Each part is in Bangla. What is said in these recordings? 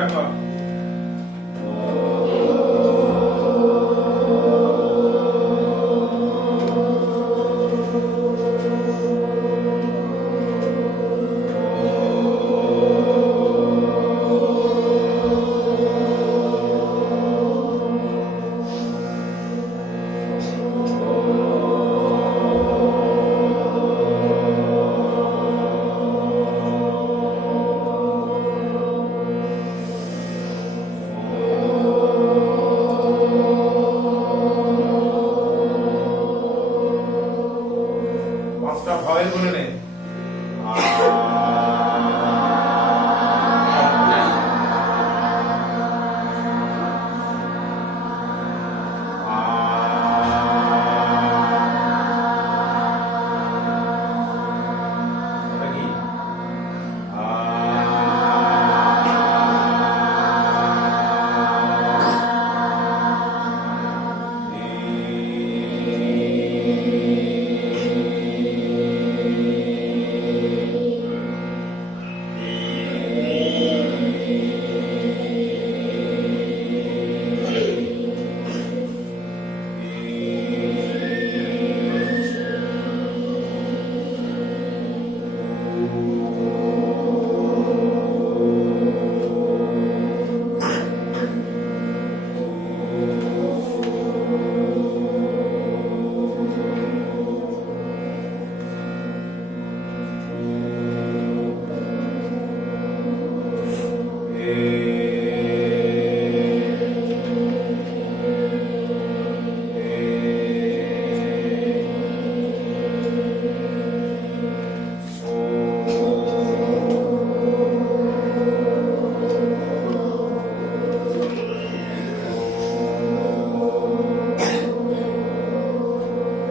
একটা কর। পাঁচটা ভয়েল বলে নে।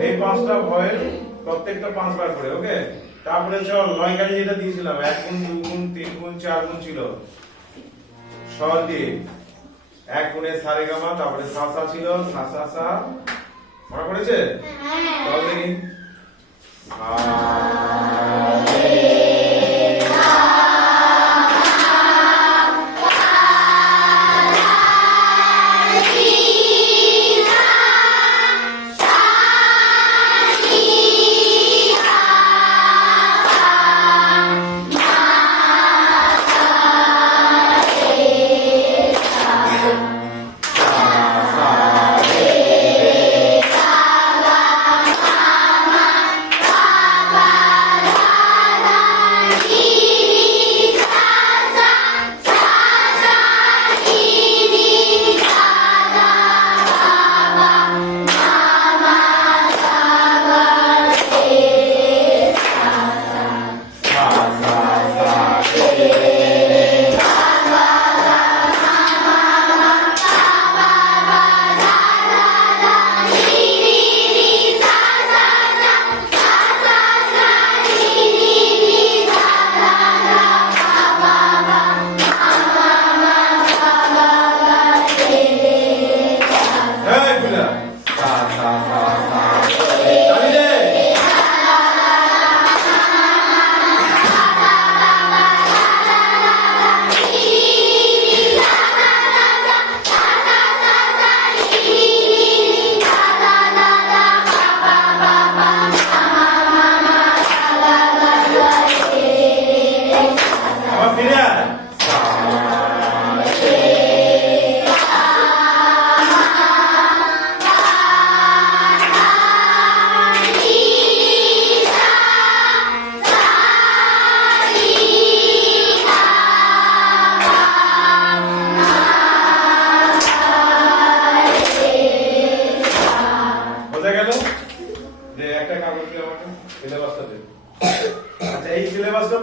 এই পাঁচটা ভয়েল প্রত্যেকটা 5 বার করে, ওকে? তারপরে চল 9 গাড়ি যেটা দিয়েছিলাম 1 গুণ 2 গুণ 3 গুণ 4 গুণ ছিল স্বর দিয়ে 1 গুণে সারেগামা, তারপরে সা সা ছিল সা সা সা, মনে পড়েছে? চল দেখি।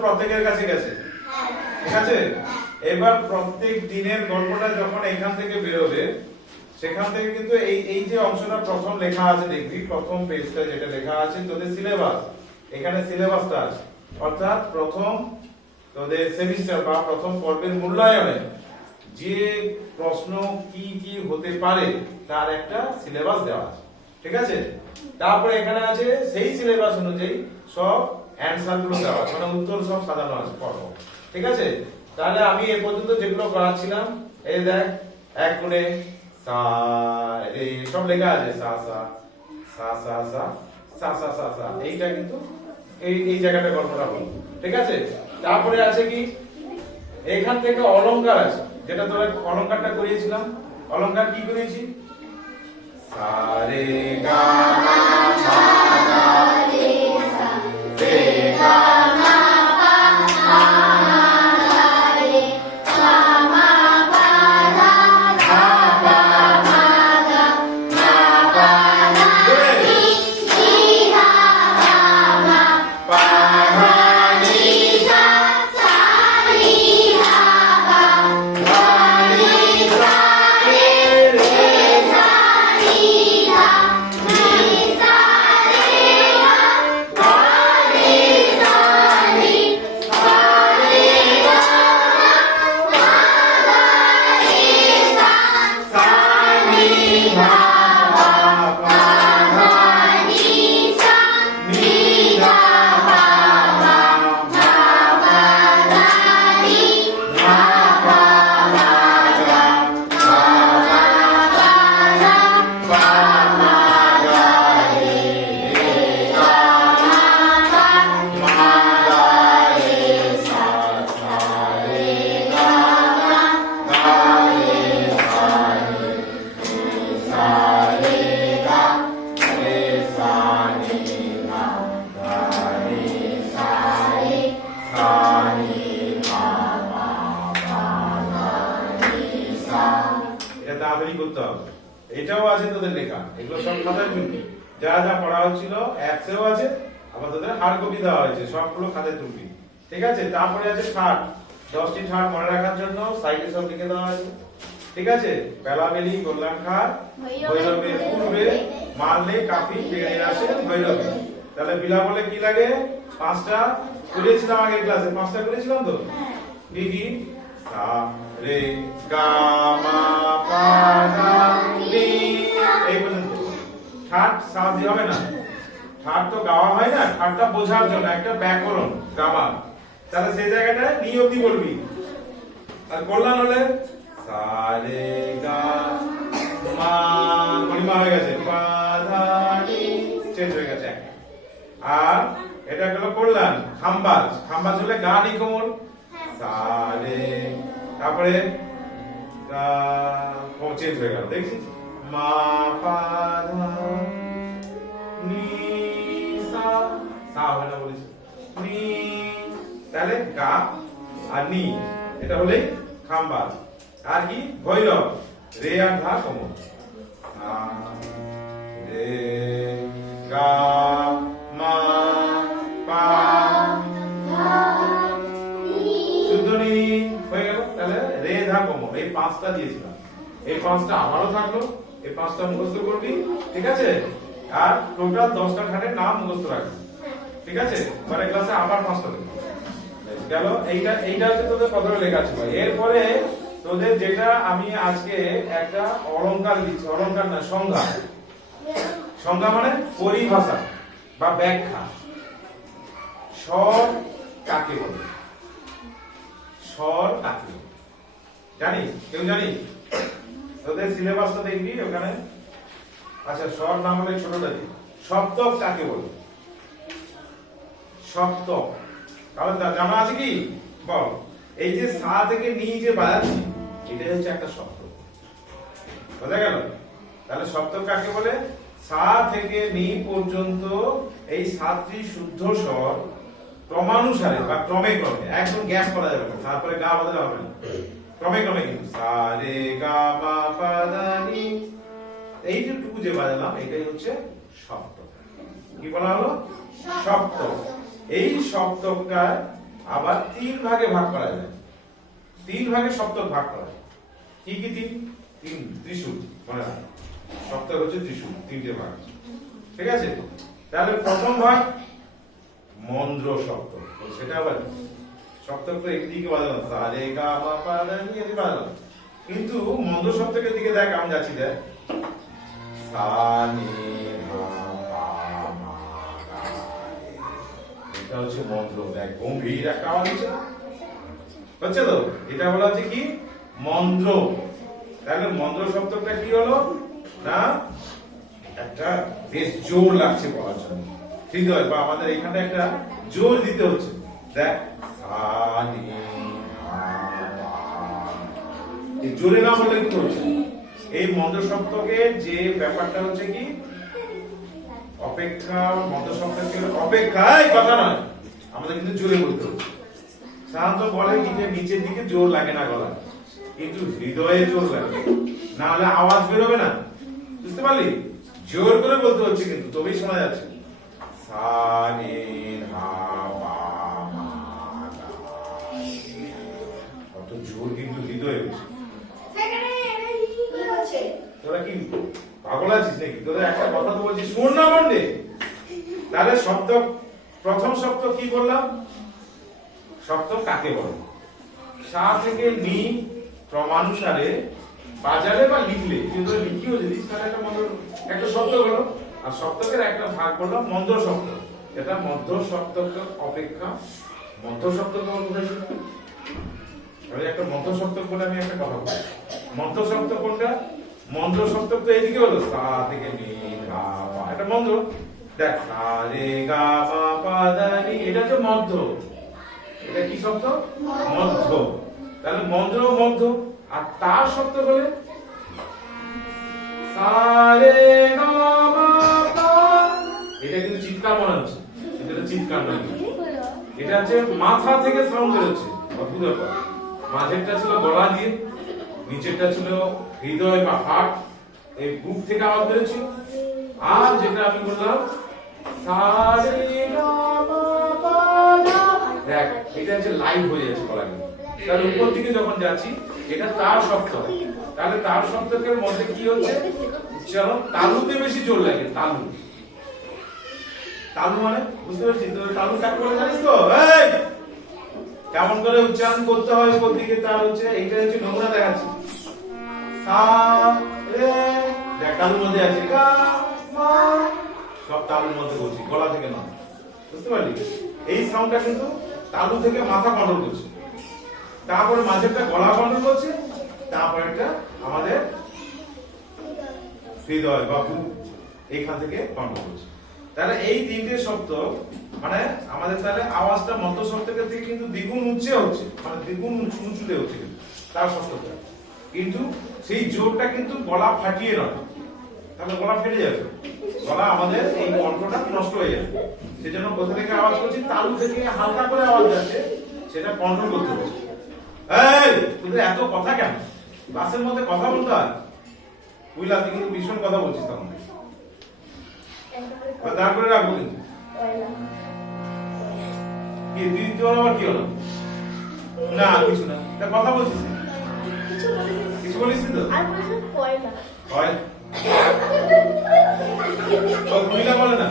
প্রত্যেকের কাছে গেছে, ঠিক আছে? এবার প্রত্যেক দিনের গল্পটা যখন এখান থেকে বেরোবে সেখান থেকে কিন্তু এই যে অংশটা প্রথম লেখা আছে, দেখবি প্রথম পেজটা যেটা লেখা আছে তোদের সিলেবাস, এখানে সিলেবাসটা আছে, অর্থাৎ প্রথম তোদের সেমিস্টার বা প্রথম পর্বের মূল্যায়নে যে প্রশ্ন কি কি হতে পারে তার একটা সিলেবাস দেওয়া আছে, ঠিক আছে? তারপরে এখানে আছে সেই সিলেবাস অনুযায়ী সব অ্যানসার গুলো দেওয়া আছে, মানে উত্তর সব সাজানো আছে পর্ব, ঠিক আছে? তাহলে আমি এ পর্যন্ত যেগুলো করাচ্ছিলাম, এই দেখ, এক কোণে সা রে সব লেখা আছে, সা সা সা সা সা সা সা সা সা, এইটা কিন্তু এই জায়গাটা গল্পটা হলো, ঠিক আছে। তারপরে আছে কি, এখান থেকে অলংকার আছে, যেটা তোরা অলংকারটা করিয়েছিলাম। অলংকার কি করিয়েছি? সা রে গা মা পা গা রে সা রে গা মা পা ধা ধা রে সা মা পা ধা ধা পা মা গা মা পা ধা নি নি ধা ধা মা পা ধা নি সা সা নি ধা পা ধা নি সা রে রে সা নি ধা নি সা রে গা ধা নি সা নি সা রে গা মা ধা নি সা সা নি ধা পা ধা নি সা নি ধা পা মা ধা পা ধা নি ধা পা মা গা ধা পা ধা পা মা গা রে গা মা পা মা গা রে সা সা রে গা মা গা রে সা রে সা রে গা রে সা নি ধা গা রে সা রে সা নি ধা পা মা গা রে সা। এটা তাড়াতাড়ি করতে হবে। এটাও আছে তোদের লেখা, এগুলো সব খাতায় তুলবি। যা যা পড়া হচ্ছিল অ্যাপসেও আছে, আবার তোদের হার্ড কপি দেওয়া হয়েছে, সবগুলো খাতায় তুলবি, ঠিক আছে। তারপরে আছে ঠাট, 10টি ঠাট মনে রাখার জন্য সাইডে সব লিখে দেওয়া আছে, ঠিক আছে। বেলাবেলি, কল্যাণ খাট, ভৈরবের পূর্বে, মারলে কাফি বেড়ে আসে ভৈরবে। তাহলে বিলা বলে কি লাগে? 5টা করেছিলাম আগের ক্লাসে, 5টা করেছিলাম তো। কি কি? সা রে গা মা পা ধা নি, এই পর্যন্ত। ঠাট সাজ দিয়ে হবে না, ঠাট তো গাওয়া হয় না, ঠাটটা বোঝার জন্য একটা ব্যাকরণ, গ্রামার। তাহলে সেই জায়গাটায় নি অবধি বলবি। আর কল্যাণ হলে সা রে গা মা, মণিমা হয়ে গেছে, পা ধা নি, চেঞ্জ হয়ে গেছে। আর এটা গেল কল্যাণ। খাম্বাজ, খাম্বাজ হলে গা নি কোমল, সা রে, তারপরে গা চেঞ্জ হয়ে গেল, দেখছিস? মা পা ধা নি সা, সা হবে না বলেছি, নি। তাহলে গা আর নি, এটা হলে খাম্বাজ। আর কি? ভৈরব, রে আর ধা কোমল, সা রে গা মা পা ধা নি, শুদ্ধনি হয়ে গেল। তাহলে রে ধা কোমল, এই 5টা দিয়েছিলাম, এই 5টা আমারও থাকলো, এই 5টা মুখস্থ করবি, ঠিক আছে। আর টোটাল 10টা ঠাটের নাম মুখস্থ রাখবি, ঠিক আছে। পরের ক্লাসে আবার 5টা দেবো। গেল, এইটা হচ্ছে তোদের কতটা লেখা আছে। এরপরে তোদের যেটা আমি আজকে একটা অলংকার দিচ্ছি, অলংকার না, সংজ্ঞা। সংজ্ঞা মানে পরিভাষা বা ব্যাখ্যা। স্বর কাকে বলে? স্বর কাকে বলে জানিস? কেউ জানিস? তোদের সিলেবাসটা দেখবি ওখানে। আচ্ছা, স্বর নাম হলে ছোটটা দিই। সপ্তক কাকে বলে? সপ্তক তাহলে জানা আছে কি? বল। এই যে সা থেকে নি যে বাজাচ্ছি, এটাই হচ্ছে একটা সপ্তক, বোঝা গেল? তাহলে সপ্তক কাকে বলে? সা থেকে নি পর্যন্ত এই 7টি শুদ্ধ স্বর ক্রমানুসারে বা ক্রমে ক্রমে, একদম গ্যাপ করা যাবে না, তারপরে গা বাজালে হবে না, ক্রমে ক্রমে। কিন্তু সা রে গা মা পা ধা নি, এই যেটুকু যে বাজালাম এটাই হচ্ছে সপ্তক। কি বলা হলো? সপ্তক। এই সপ্তকটা আবার 3 ভাগে ভাগ করা যায়। 3 ভাগে সপ্তক ভাগ করা যায়। কি কি 3? ত্রিশূল, মনে রাখ। সপ্তক হচ্ছে ত্রিশূল, 3টে ভাগ, ঠিক আছে। তাহলে প্রথম ভাগ মন্দ্র সপ্তক, সেটা আবার সপ্তক তো একদিকে বাজালাম, সা রে গা মা পা ধা নি এদিকে বাজালাম। কিন্তু মন্দ্র সপ্তকের দিকে দেখ, আমি যাচ্ছি, দেখ, সা নি ধা পা মা গা রে, এটা হচ্ছে মন্ত্র। দেখ, গম্ভীর একটা আওয়াজ হচ্ছে না? হচ্ছে তো? এটা বলা হচ্ছে কি মন্দ্র। তাহলে মন্দ্র শব্দটা কি হলো না একটা বেশ জোর লাগছে বলার জন্য, হৃদয় বা আমাদের এখানে একটা জোর দিতে হচ্ছে। দেখ জোরে না বললে কি হচ্ছে, এই মন্দ্র শব্দকে যে ব্যাপারটা হচ্ছে কি অপেক্ষা, মন্দ্র শব্দ কি হলো অপেক্ষায় কথা নয়, আমাদের কিন্তু জোরে বলতে হচ্ছে। সাধারণত বলে কি যে নিচের দিকে জোর লাগে না গলা, কিন্তু হৃদয়ে জোর লাগে, না হলে আওয়াজ বেরোবে না। বুঝতে পারলি? জোর করে বলতে হচ্ছে কিন্তু তবেই শোনা যাচ্ছে। সা রে ধা পা মা গা, কত জোর কিন্তু হৃদয়ে হচ্ছে। তোরা কি পাগল আছিস নাকি? তোরা একটা কথা তো বলছিস, শোন না মন্ডে। তাহলে শব্দ, প্রথম শব্দ কি বললাম, শব্দ কাকে বলে? সা থেকে নি ক্রমানুসারে বাজারে বা লিখলে, কিন্তু লিখিও যদি তাহলে একটা মন্দ্র, একটা শব্দ হলো। আর শব্দকের একটা ভাগ বললাম মন্দ্র শব্দ। এটা মধ্য শব্দক অপেক্ষা মধ্য শব্দক বলেছিল। আমি একটা মধ্য শব্দ বলে আমি একটা কথা বলি। মধ্য শব্দ কোনটা? মন্দ্র শব্দ তো এইদিকে হলো সা থেকে নি গা পা, এটা মন্দ্র। দেখ সা রে গা মা পা দা নি, এটা হচ্ছে মধ্য। এটা কি শব্দ? মধ্য। তাহলে মন্দ্র মধ্য। আর তার শব্দ বলে সা রে গা মা পা, এটা কিন্তু চিৎকার মনে হচ্ছে, কিন্তু এটা চিৎকার নয়। এটা হচ্ছে মাথা থেকে সাউন্ড বেরোচ্ছে। অদ্ভুত ব্যাপার। মাঝেরটা ছিল গলা দিয়ে, নিচেরটা ছিল হৃদয় বা হার্ট, এই বুক থেকে আওয়াজ বেরোচ্ছে। আর যেটা আমি বললাম সা রে গা মা পা দা, দেখ এটা হচ্ছে লাইভ হয়ে যাচ্ছে গলা দিয়ে। তার উপর দিকে যখন যাচ্ছি এটা তার শব্দ। তাহলে তার শব্দের মধ্যে কি হচ্ছে উচ্চারণ তালুতে বেশি জোর লাগে। তালু, তালু মানে বুঝতে পারছিস তো? তালু কাকে বলে জানিস তো? এই কেমন করে উচ্চারণ করতে হয় উপর দিকে, তার হচ্ছে এইটা হচ্ছে নমুনা দেখাচ্ছি। সা রে, দেখ তালুর মধ্যে আছে গা মা, সব তালুর মধ্যে বলছি, গলা থেকে নয়। বুঝতে পারলি? এই সাউন্ডটা কিন্তু তালু থেকে মাথা কন্ট্রোল করছে, তারপরে মাঝেরটা গলা কন্ট্রোল করছে, তারপরে একটা আমাদের হৃদয় বা বুক এইখান থেকে কন্ট্রোল করছে। তাহলে এই তিনটে শব্দ মানে আমাদের তাহলে আওয়াজটা মধ্য শব্দ থেকে কিন্তু দ্বিগুণ উচ্চে হচ্ছে, মানে দ্বিগুণ উঁচুতে হচ্ছে তার শব্দটা। কিন্তু সেই জোরটা কিন্তু গলা ফাটিয়ে নয়, তাহলে গলা ফেটে যাবে, গলা আমাদের এই কণ্ঠটা নষ্ট হয়ে যাবে। সেজন্য কোথা থেকে আওয়াজ করছি, তালু থেকে হালকা করে আওয়াজ যাচ্ছে, সেটা কন্ট্রোল করতে হবে। এই তোদের এত কথা কেন? ক্লাসের মধ্যে কথা বলতে হয়। বুঝলা? তুই কিন্তু ভীষণ কথা বলছিস তখন। তারপরে রাখবো কিন্তু কি তুই তোর আবার কি হলো? না কিছু না, তা কথা বলছিস কিছু বলিস তো? মহিলা বলে না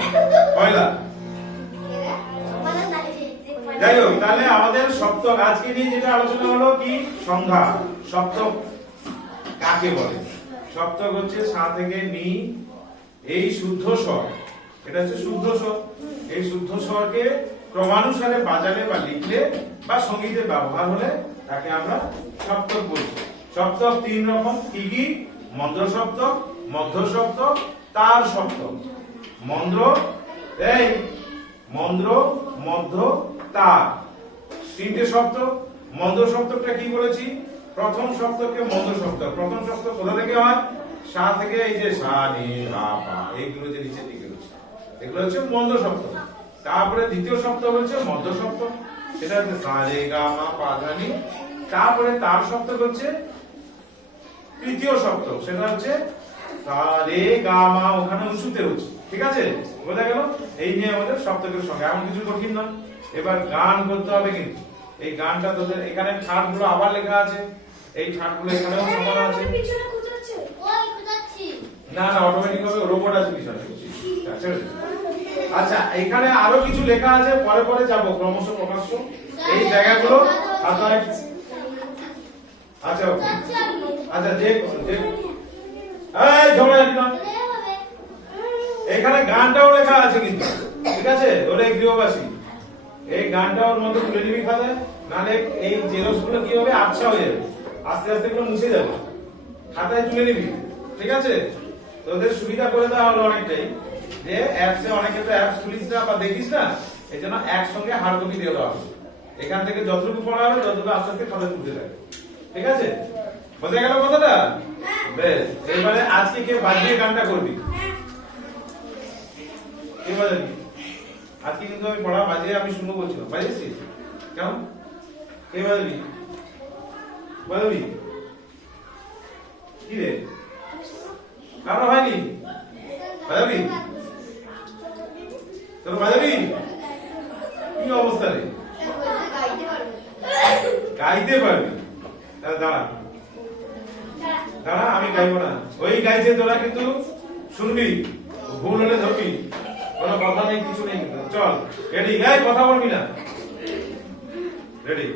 পয়লা। যাই হোক, তাহলে আমাদের সপ্তক আজকে নিয়ে যেটা আলোচনা হলো কি সংজ্ঞা। সপ্তক কাকে বলে? সপ্তক হচ্ছে সা থেকে নি, এই শুদ্ধ স্বর, এটা হচ্ছে শুদ্ধ স্বর। এই শুদ্ধ স্বরকে ক্রমানুসারে বাজালে বা লিখলে বা সঙ্গীতে ব্যবহার হলে তাকে আমরা সপ্তক বলি। সপ্তক তিন রকম, কি কি? মন্দ্র সপ্তক, মধ্য সপ্তক, তার সপ্তক। মন্দ্র, এই মন্দ্র, মধ্য, তার, তিনটে সপ্তক। মন্দ্র সপ্তকটা কি বলেছি? প্রথম সপ্তককে মন্দ্র সপ্তক। প্রথম সপ্তক কোথা থেকে হয়? সা থেকে, এই যে সা নি গা পা, এইগুলো যে নিচের দিকে রয়েছে এগুলো হচ্ছে মন্দ্র সপ্তক। তারপরে দ্বিতীয় সপ্তক হচ্ছে মধ্য সপ্তক, সেটা হচ্ছে সা রে গা মা পা ধা নি। তারপরে তার সপ্তক হচ্ছে তৃতীয় সপ্তক, সেটা হচ্ছে সা রে গা মা, ওখানে উঁচুতে হচ্ছে। ঠিক আছে, বোঝা গেল? এই নিয়ে আমাদের সপ্তকের সঙ্গে এমন কিছু কঠিন নয়। এবার গান করতে হবে, কিন্তু এই গানটা তোদের এখানে ঠাট গুলো আবার লেখা আছে, এই ঠাট গুলো এখানেও সমান আছে। না না, অটোমেটিক ভাবে রোবট আছে পিছনে। আচ্ছা, এখানে আরো কিছু লেখা আছে, পরে পরে যাবো ক্রমশ প্রকাশ্য এই জায়গাগুলো খাতায়। আচ্ছা আচ্ছা, যে এই ঝগড়া না, এখানে গানটাও লেখা আছে কিন্তু। ঠিক আছে, ওরে গৃহবাসী, এই গানটা ওর মধ্যে তুলে নিবি খাতায়। নালে এই জেরক্স গুলো কি হবে, আচ্ছা হয়ে যাবে, আস্তে আস্তে এগুলো মুছে যাবে, খাতায় তুলে নিবি, ঠিক আছে? তোদের সুবিধা করে দেওয়া হলো অনেকটাই, যে অ্যাপসে অনেকে তো অ্যাপস খুলিস না বা দেখিস না, এই জন্য একসঙ্গে হার্ড কপি দিয়ে দেওয়া হলো। এখান থেকে যতটুকু পড়া হবে ততটুকু আস্তে আস্তে খাতায় তুলতে থাকে, ঠিক আছে? বোঝা গেল কথাটা? বেশ, এবারে আজকে কে বাজিয়ে গানটা করবি? কে বাজাবি? আজকে কিন্তু আমি পড়া বাজিয়ে আমি শুনবো বলছিলাম, বাজিয়েছিস? কেমন? কে বাজাবি? বাজাবি কি রে? কারণ হয়নি বাজাবি? তোর বাজাবি? কি অবস্থা রে? গাইতে পারবি? দাঁড়া দাঁড়া, আমি গাইবো না, ওই গাইছে, তোরা কিন্তু শুনবি, ভুল হলে ধরবি, কোনো কথা নেই, কিছু নেই। চল রেডি? গাই, কথা বলবি না, রেডি?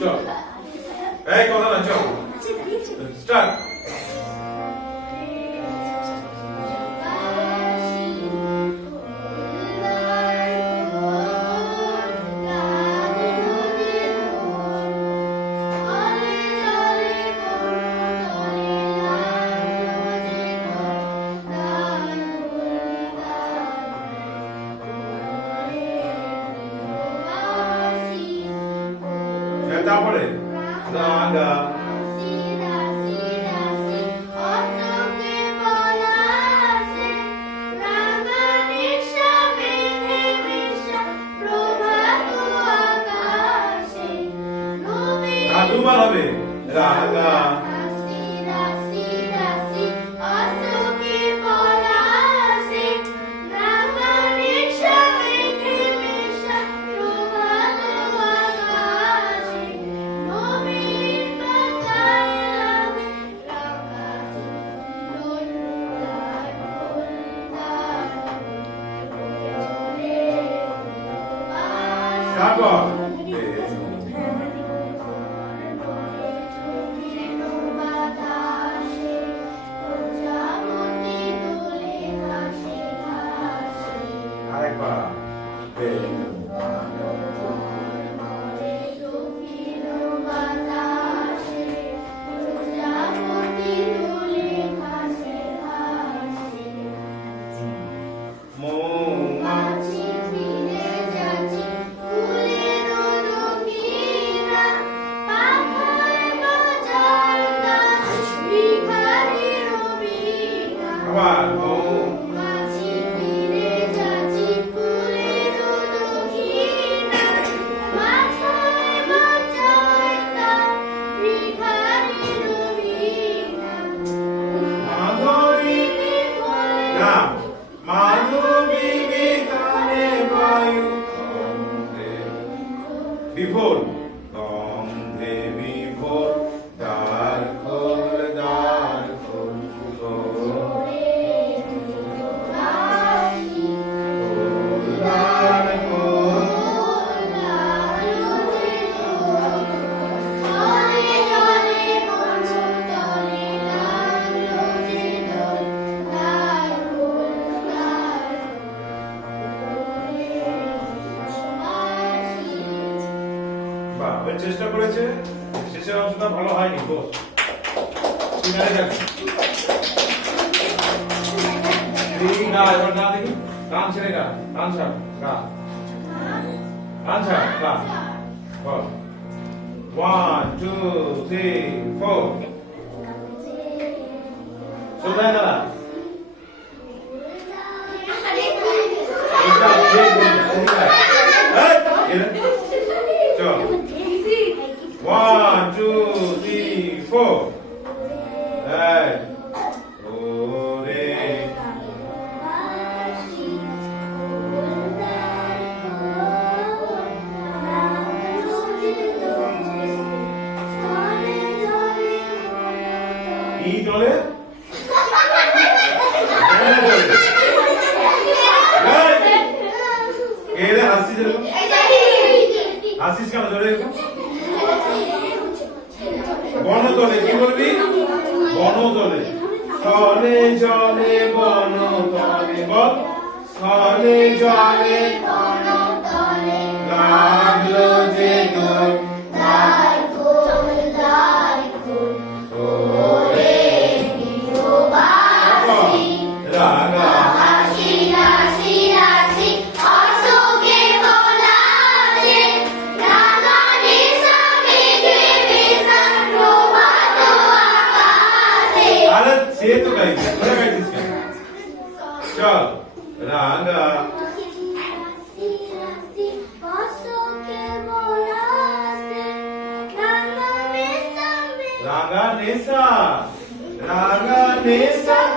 চল, এই কথা না, চল স্টার্ট। তারপরে রাগা দুবার হবে, রাগা তারপর আরেকবার বিভোর গন্ধে বিভোর, দ্বার খোল দ্বার খোল, দ্বার খোল। চেষ্টা করেছে, শেষের অংশটা ভালো হয়নি, বস সিনারে যাক। না এবার না দেখি, কান ছেড়ে গা, কান ছাড়, গা কান ছাড়, গা বল। 1 2 3 4 সোজায় দাঁড়া, চল 1 2 3 4 ওরে ই চলে এর হাসিস এরকম হাসিস কেন জোরে এরকম বনতলে কি বলবি বনতলে স্থলে জলে বনতলে বল স্থলে জলে বনতলে লাগলো যে দোল দ্বার খোল ওরে নিরবাসী রাগা হাসি হাসি হাসি অশোকে বলাছে রাগানে সামেঘে মেঘা প্রভাত আকাশে আরে সে তো গাইছিস তোরা গাইছিস কেন চল রাগা রাগা নেশা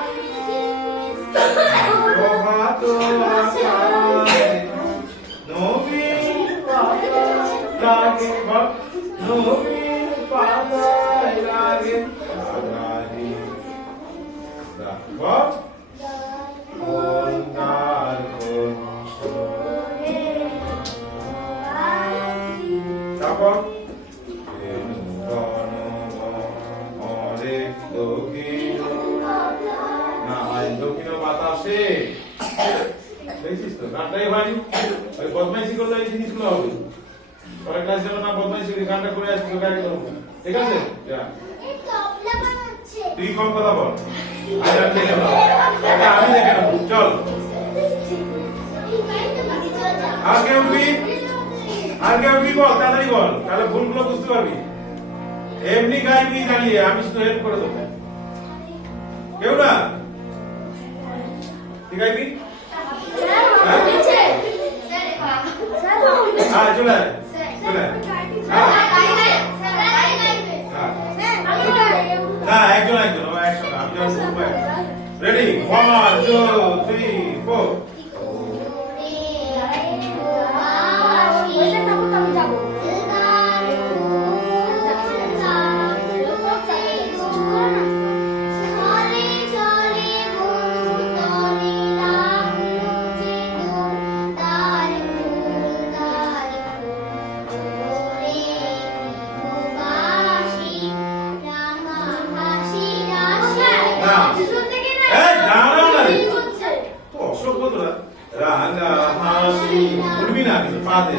প্রভাত আকাশে নবীন পাতায় লাগে বল নবীন পাতায় লাগে রাগানি বল কোন তার কোন তারপর দক্ষিণ বাতাসে দেখছিস তো গানটাই হয়নি ওই বদমাইশি করলে এই জিনিসগুলো হবে পরে ক্লাস যাবো না বদমাইশি করে গানটা করে আসবি তো গাড়ি করবো ঠিক আছে যা তুই কম কথা বল আর আমি দেখে নেবো এটা আমি দেখে নেবো চল আর কেউ উঠবি বল তাড়াতাড়ি বল তাহলে ভুলগুলো বুঝতে পারবি এমনি গাইবি জানিয়ে আমি শুধু হেল্প করে দেবো কেউ না ঠিক গাইবি হ্যাঁ চলে না একজন ও একসঙ্গে আমি যখন রেডি 1 2 3 4 রাগা হাসি উঠবি না কিন্তু পা দে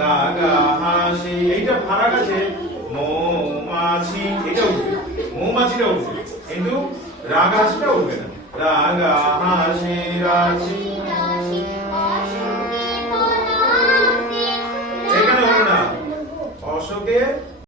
রাগা হাসি এইটা ফারাক আছে মৌমাছি এটা উঠবে মৌমাছিটা উঠবে কিন্তু রাগা হাসিটা উঠবে না রাগা হাসি রাশি এখানে হবে না অশোকে